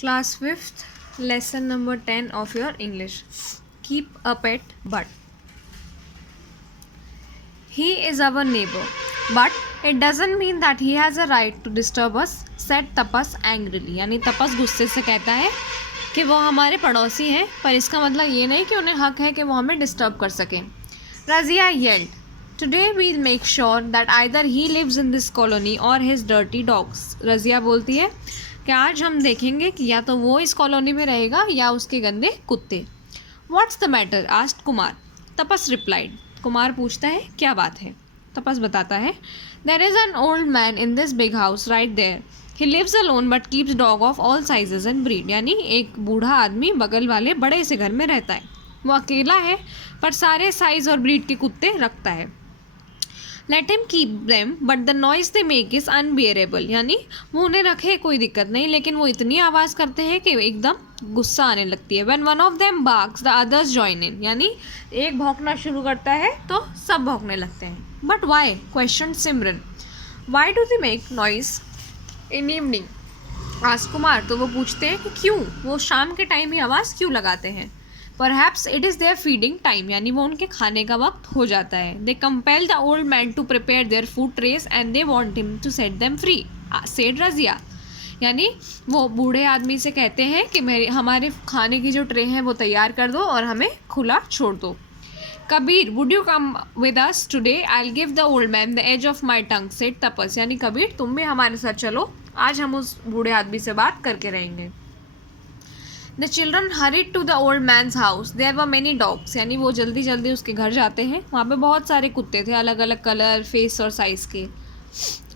Class 5th, lesson number 10 of your English. Keep a pet but. He is our neighbor, but it doesn't mean that he has a right to disturb us, said Tapas angrily. यानी तपस गुस्से से कहता है कि वो हमारे पड़ोसी हैं, पर इसका मतलब ये नहीं कि उन्हें हक है कि वो हमें डिस्टर्ब कर सकें. Razia yelled, "Today we'll make sure that either he lives in this colony or his dirty dogs." Razia बोलती है कि आज हम देखेंगे कि या तो वो इस कॉलोनी में रहेगा या उसके गंदे कुत्ते. What's the matter? asked Kumar. तपस replied. Kumar पूछता है क्या बात है. तपस बताता है There is an old man in this big house right there. He lives alone but keeps dog of all sizes and breed. यानी एक बूढ़ा आदमी बगल वाले बड़े से घर में रहता है. वो अकेला है पर सारे साइज और ब्रीड के कुत्ते रखता है. Let him keep them, but the noise they make is unbearable. यानी वो उन्हें रखे कोई दिक्कत नहीं, लेकिन वो इतनी आवाज़ करते हैं कि एकदम गुस्सा आने लगती है. When one of them barks, the others join in. यानी एक भौंकना शुरू करता है तो सब भौंकने लगते हैं. But why? questioned Simran. Why do they make noise in evening? asked Kumar. तो वो पूछते हैं कि क्यों वो शाम के टाइम ही आवाज़ क्यों लगाते हैं. Perhaps it is their feeding time. यानी वो उनके खाने का वक्त हो जाता है. They compel the old man to prepare their food trays and they want him to set them free, said Razia. यानी वो बूढ़े आदमी से कहते हैं कि हमारे खाने की जो ट्रे हैं वो तैयार कर दो और हमें खुला छोड़ दो. Kabir, would you come with us today? I'll give the old man the edge of my tongue, said तपस. यानी कबीर तुम भी हमारे साथ चलो, आज हम उस बूढ़े आदमी से बात करके रहेंगे. The children hurried to the old man's house. There were many dogs. यानी वो जल्दी जल्दी उसके घर जाते हैं. वहाँ पे बहुत सारे कुत्ते थे, अलग अलग कलर, फेस और साइज़ के,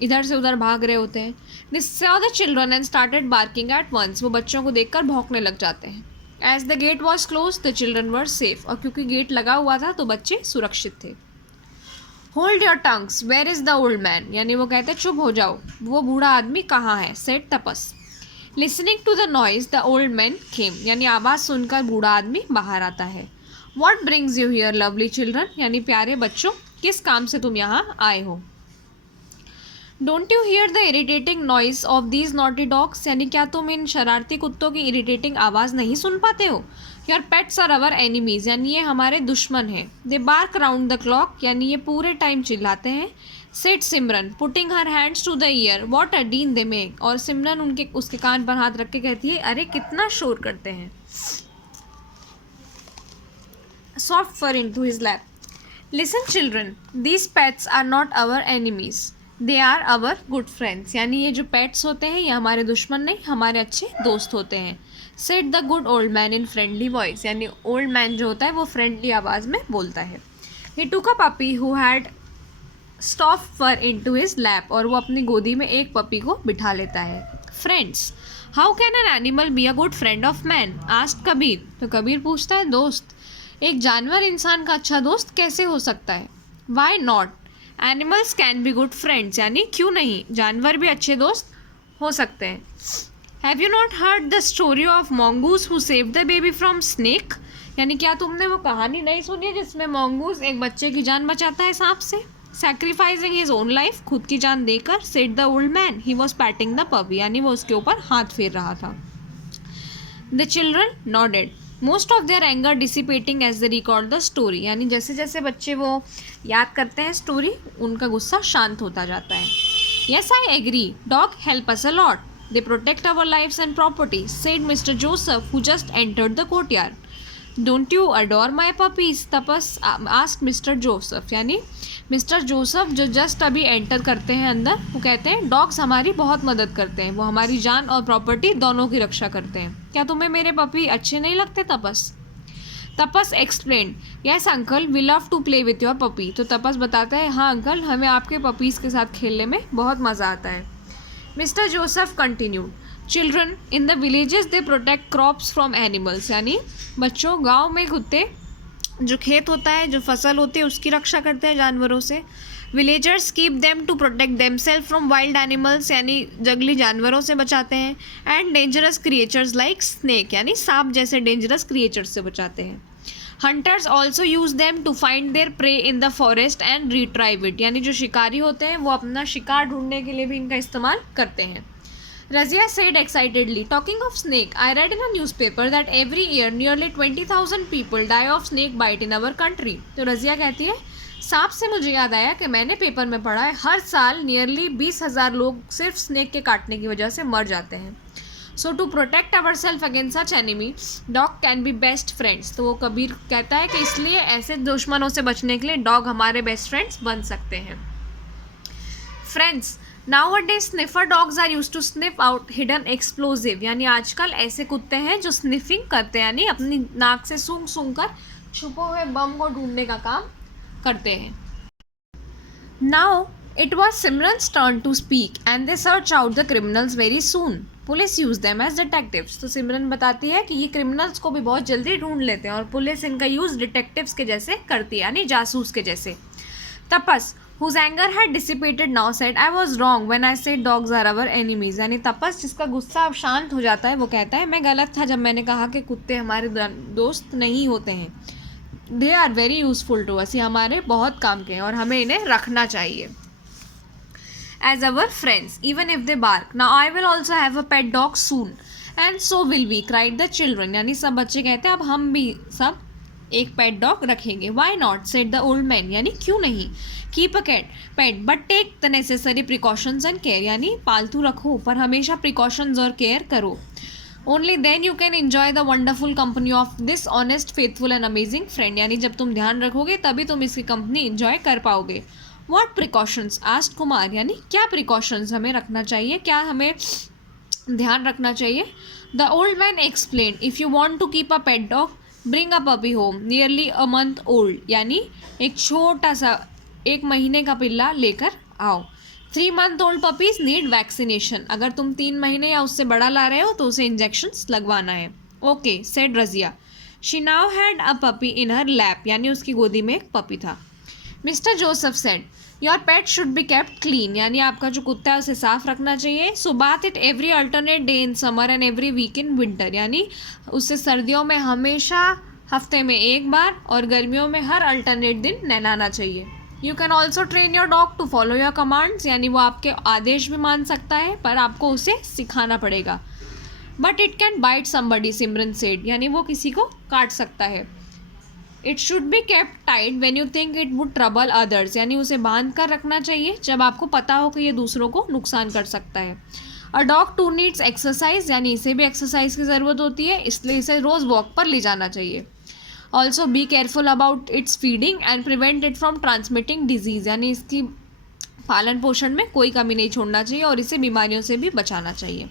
इधर से उधर भाग रहे होते हैं. They saw the children and started barking at once. वो बच्चों को देखकर भौंकने लग जाते हैं. As the gate was closed, the children were safe. और क्योंकि गेट लगा हुआ था तो बच्चे सुरक्षित थे. Hold your tongues. Where is the old man? यानी वो कहते चुप हो जाओ, वो बूढ़ा आदमी कहाँ है, said तपस. Listening to the noise, the old man came. यानी आवाज़ सुनकर बूढ़ा आदमी बाहर आता है. What brings you here, lovely children? यानी प्यारे बच्चों, किस काम से तुम यहाँ आए हो. Don't you hear the irritating noise of these naughty dogs? यानी क्या तुम इन शरारती कुत्तों की इरिटेटिंग आवाज़ नहीं सुन पाते हो. Your pets are our enemies. यानी ये हमारे दुश्मन हैं. They bark round the clock. यानी ये पूरे टाइम चिल्लाते हैं. Said Simran, putting her hands to the ear. What a din they make. और सिमरन उसके कान पर हाथ रख के कहती है अरे कितना शोर करते हैं. Soft fur into his lap. Listen children, these pets are not our enemies. They are our good friends. यानी ये जो पेट्स होते हैं ये हमारे दुश्मन नहीं, हमारे अच्छे दोस्त होते हैं. Said the good old man in friendly voice. यानी ओल्ड मैन जो होता है वो फ्रेंडली आवाज़ में बोलता है. He took a puppy who had soft fur into his lap. और वो अपनी गोदी में एक पपी को बिठा लेता है. Friends, how can an animal be a good friend of man? asked Kabir. तो कबीर पूछता है दोस्त, एक जानवर इंसान का अच्छा दोस्त कैसे हो सकता है. Why not? Animals can be good friends. यानी क्यों नहीं, जानवर भी अच्छे दोस्त हो सकते हैं. Have you not heard the story of mongoose who saved the baby from snake? यानी क्या तुमने वो कहानी नहीं सुनी है जिसमें mongoose एक बच्चे की जान बचाता है सांप से, sacrificing his own life, खुद की जान देकर, said the old man. He was patting the puppy. यानी वो उसके ऊपर हाथ फेर रहा था. The children nodded, most of their anger dissipating as they recalled the story. यानी जैसे जैसे बच्चे वो याद करते हैं स्टोरी, उनका गुस्सा शांत होता जाता है. Yes, I agree. Dog help us a lot. They protect our lives and property, said Mr. Joseph, who just entered the courtyard. Don't you adore my puppies? तपस asked Mr. Joseph. यानी mister Joseph जो just अभी enter करते हैं अंदर, वो कहते हैं dogs हमारी बहुत मदद करते हैं, वो हमारी जान और प्रॉपर्टी दोनों की रक्षा करते हैं. क्या तुम्हें मेरे पपी अच्छे नहीं लगते Tapas. Tapas explain, yes uncle, we love to play with your puppy. तो तपस बताता है हाँ अंकल, हमें आपके पपीज़ के साथ खेलने में बहुत मज़ा आता है. Mister Joseph continued, children in the villages they protect crops from animals. यानी बच्चों, गाँव में कुत्ते जो खेत होता है, जो फसल होती है, उसकी रक्षा करते हैं जानवरों से. Villagers keep them to protect themselves from wild animals. यानी जंगली जानवरों से बचाते हैं. And dangerous creatures like snake. यानी सांप जैसे डेंजरस क्रिएचर्स से बचाते हैं. Hunters also use them to find their prey in the forest and retrieve it. यानी जो शिकारी होते हैं वो अपना शिकार ढूंढने के लिए भी इनका इस्तेमाल करते हैं. Razia said excitedly, talking of snake, I read in a newspaper that every year nearly 20,000 people die of snake bite in our country. तो रजिया कहती है, सांप से मुझे याद आया कि मैंने पेपर में पढ़ा है हर साल नियरली 20,000 लोग सिर्फ स्नेक के काटने की वजह से मर जाते हैं. So to protect our self against such enemy, dog can be best friends. तो वो कबीर कहता है कि इसलिए ऐसे दुश्मनों से बचने के लिए डॉग हमारे बेस्ट फ्रेंड्स बन सकते हैं. Friends, Nowadays sniffer dogs are used to sniff out hidden explosive. यानी आजकल ऐसे कुत्ते हैं जो स्निफिंग करते हैं, यानी अपनी नाक से सूंघ सूंघ कर छुपे हुए बम को ढूंढने का काम करते हैं. Now it was Simran's turn to speak and they search out the criminals very soon. Police use them as detectives. तो सिमरन बताती है कि ये क्रिमिनल्स को भी बहुत जल्दी ढूंढ लेते हैं और पुलिस इनका यूज डिटेक्टिव्स के जैसे करती है, यानी जासूस के जैसे. तपस, whose anger had dissipated now, said, I was wrong when I said dogs are our enemies. यानी तपस, जिसका गुस्सा अब शांत हो जाता है, वो कहता है मैं गलत था जब मैंने कहा कि कुत्ते हमारे दोस्त नहीं होते हैं. They are very useful to us. ये हमारे बहुत काम के हैं और हमें इन्हें रखना चाहिए as our friends, even if they bark. Now I will also have a pet dog soon, and so will we, cried the children. यानी सब बच्चे कहते हैं अब हम भी सब एक पेट डॉग रखेंगे. Why not, said the old man. यानी क्यों नहीं. Keep a pet but take the necessary precautions and care. यानी पालतू रखो पर हमेशा प्रिकॉशंस और केयर करो. Only then you can enjoy the wonderful company of this honest faithful and amazing friend. यानी जब तुम ध्यान रखोगे तभी तुम इसकी कंपनी इंजॉय कर पाओगे. What precautions, asked Kumar. यानी क्या प्रिकॉशंस हमें रखना चाहिए, क्या हमें ध्यान रखना चाहिए. The old man explain, if you want to keep a pet dog bring a puppy home nearly a month old. यानी एक छोटा सा 1 महीने का पिल्ला लेकर आओ. 3 month old puppies need vaccination. अगर तुम 3 महीने या उससे बड़ा ला रहे हो तो उसे इंजेक्शंस लगवाना है. Okay, said Razia. She now had a puppy in her lap. यानी उसकी गोदी में एक पपी था. Mister Joseph said, your pet should be kept clean. यानी आपका जो कुत्ता है उसे साफ रखना चाहिए. So bath it every alternate day in summer and every week in winter. यानी उससे सर्दियों में हमेशा हफ्ते में एक बार और गर्मियों में हर अल्टरनेट दिन नहलाना चाहिए. You can also train your dog to follow your commands. यानी वो आपके आदेश भी मान सकता है पर आपको उसे सिखाना पड़ेगा. But it can bite somebody, Simran said. यानी वो किसी को काट सकता है. It should be kept tight when you think it would trouble others. यानी उसे बांध कर रखना चाहिए जब आपको पता हो कि ये दूसरों को नुकसान कर सकता है. A dog too needs exercise. यानी इसे भी एक्सरसाइज की ज़रूरत होती है, इसलिए इसे रोज़ वॉक पर ले जाना चाहिए. Also be careful about it's feeding and prevent it from transmitting disease. यानी इसकी पालन पोषण में कोई कमी नहीं छोड़ना चाहिए और इसे बीमारियों से भी बचाना चाहिए.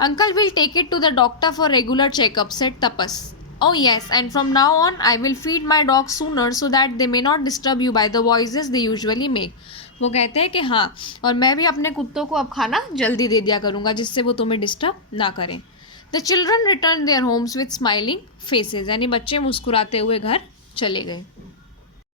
Uncle will take it to the doctor for regular checkup, said Tapas. Oh yes, and from now on I will feed my dogs sooner so that they may not disturb you by the voices they usually make. वो कहते हैं कि हाँ, और मैं भी अपने कुत्तों को अब खाना जल्दी दे दिया करूँगा जिससे वो तुम्हें डिस्टर्ब ना करें. The children returned their homes with smiling faces. यानी बच्चे मुस्कुराते हुए घर चले गए.